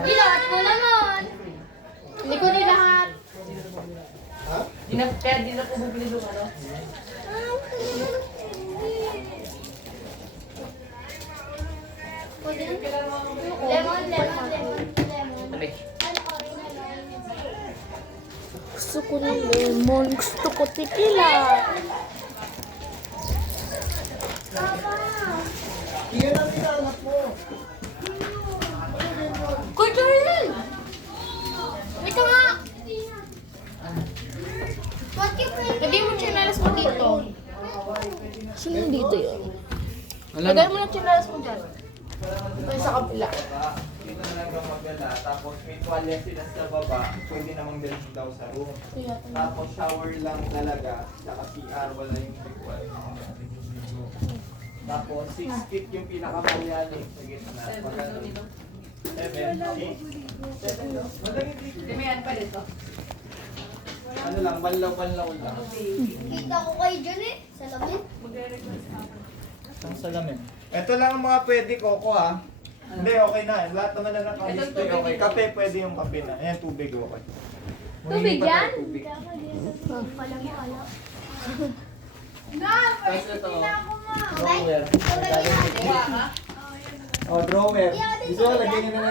Lahat mo naman. Hindi ko rin lahat. Kaya di na po bubili doon, ano? Lemon, lemon, lemon, lemon. Gusto ko ng lemon. Gusto ko tequila. Iyan ang inaanap mo. Kuya Jordan! Ito nga! Lagay mo chinelas mo dito. Sino dito yun? Lagay mo na chinelas mo dyan. Ito yung sa kapila. Dito na lang magdala. Tapos may tuwalya sila sa baba. Pwede namang dalhin daw sa room. Tapos shower lang talaga. Saka CR, wala yung ritual. Tapos 6 feet yung pinakamalyanig sa gitna. 7, 8. Madali dito. Dimihan pa dito. Ano lang, banlaw-banlaw lang. Kita ko kayo dyan eh. Sa lamin. Ang salamin. Ito lang ang mga pwede, Coco ha. Hindi, okay na. Lahat naman na nakalista. Okay. Kape, pwede yung kape na. Ayan, tubig, okay. Tubig Humingi pa yan? tayo Tubig. Pala mo kala. Tapos ito, Okay? drawer. Oh, drawer. Gusto ko, lagyan nyo na lang